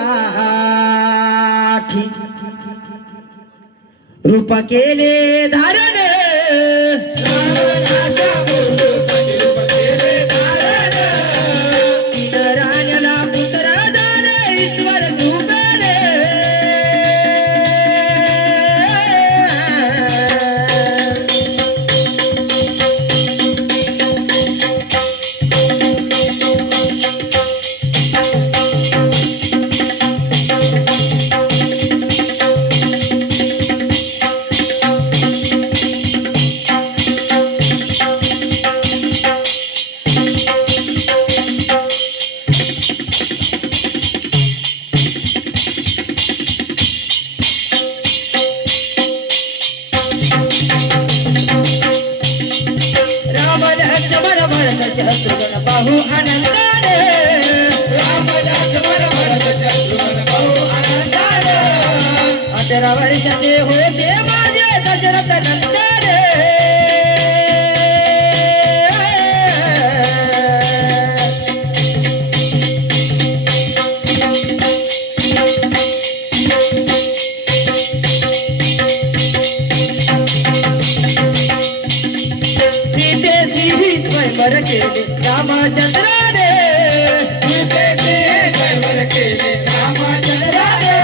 पाठी रूप केले धारण राण्याला पुत्र दान ईश्वर तुमने शत्रुघ्न बाहू आनंदाने राम लक्ष्मण भरत शत्रुघ्न बाहू आनंदाने 18 वर्षाचे होते माझे दशरथ नंदने स्वयंवर केले रामचंद्राने स्वयंवर केले रामचंद्राने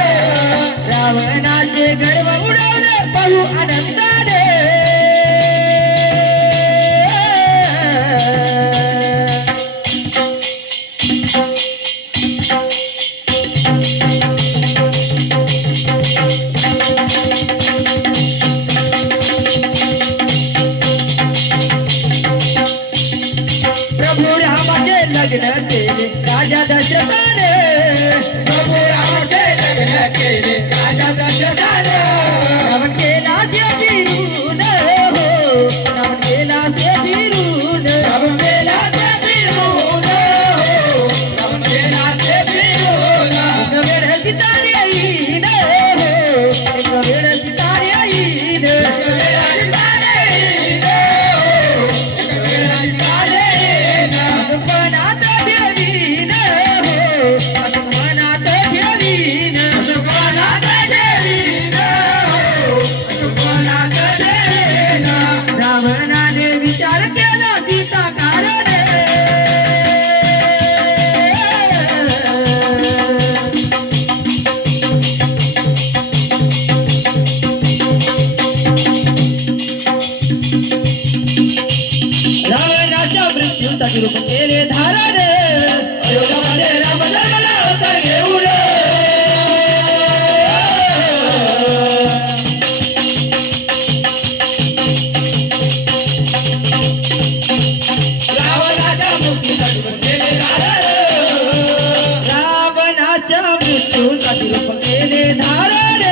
रावणाचे गर्व उडवले पाहू आनंदाने लग्न केले राजा दशरथाने प्रभू रामाचे लग्न केले राजा दशरथाने राम केला ते फिरून हो राम केला ते फिरून राम केला ते फिरून हो राम केला ते फिरून एक वेळ सीताने येईन हो एक वेळ सीताने येईन एक वेळ सीताने येईन हो एक वेळ सीताने येईन मनात ठेवीन हो मनात ठेवीन मनात ठेवीन हो मनात ठेवीन रावणाने विचार केला सीता कारण रावणाच्या मृत्यूसाठी रूप केले धारण अयोध्यामध्ये राम जन्मला होता घेऊन रावणाच्या मृत्यूसाठी रूप केले धारण रावणाच्या मृत्यूसाठी रूप केले धारण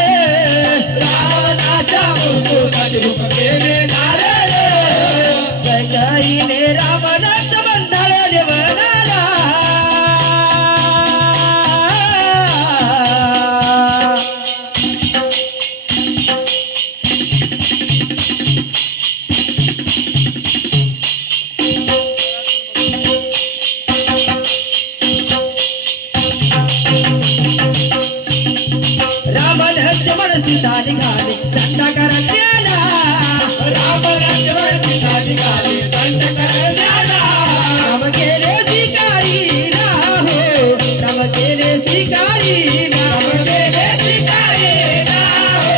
रावणाच्या मृत्यूसाठी रूप केले धारण कैकेयीने रावणाला बंधाळले वनाला राम लक्ष्मण सीता निघाले दंड करण्याला राम लक्ष्मण सीता निघाले दंड करण्याला राम केले शिकारी ना हो राम केले शिकारी राम केले शिकारी ना हो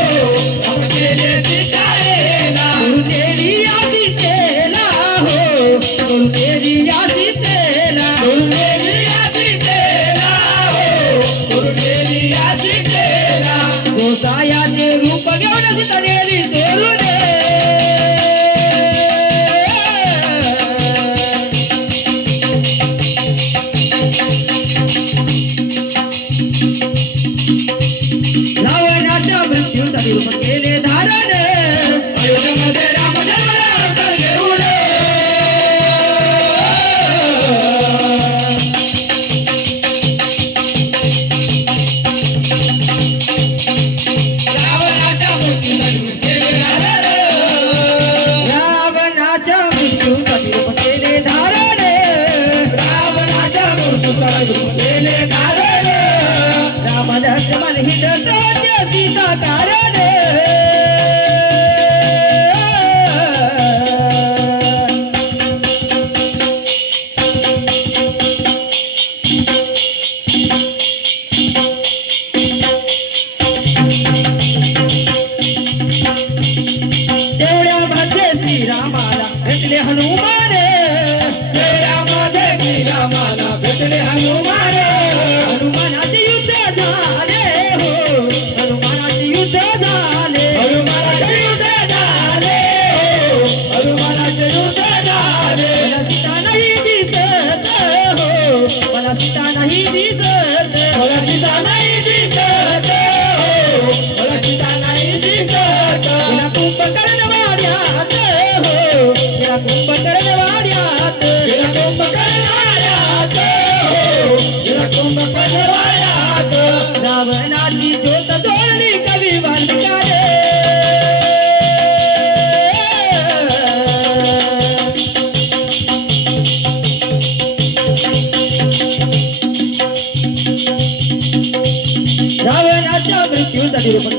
राम केले शिकारी ना गुरुदेवी आसी तेला हो गुरुदेवी आसी तेला गुरुदेवी आसी तेला हो गुरुदेवी आसी तेला गोसायाचे रूप घेऊन सीता गेली चोरून रावणाच्या मृत्यूसाठी रूप केले धारण अयोध्यामध्ये राम जन्मला होता घेऊन रावणाच्या मृत्यूसाठी रूप केले धारण रावणाच्या मृत्यूसाठी रूप केले धारण रावणाच्या मृत्यूसाठी रूप केले धारण कारण देवळ्यामध्ये श्रीरामाला भेटले हनुमान देवळामध्ये श्रीरामाला भेटले हनुमान हनुमानाचे युद्ध झाले हो हनुमानाचे युद्ध झाले हनुमानाचे युद्ध झाले हो हनुमानाचे युद्ध झाले मला सीता नाही दिसत हो मला सीता नाही दिसत मला सीता नाही दिसत हो मला सीता नाही दिसत तिला कुंभकर्ण वाड्यात हो तिला कुंभकर्ण वाड्यात तिला कुंभकर्णालयात हो तिला कुंभकर्णालयात रावणाची ज्योत जोडली कवी वाल्मिकाने रावणाच्या मृत्यूचा निरूपण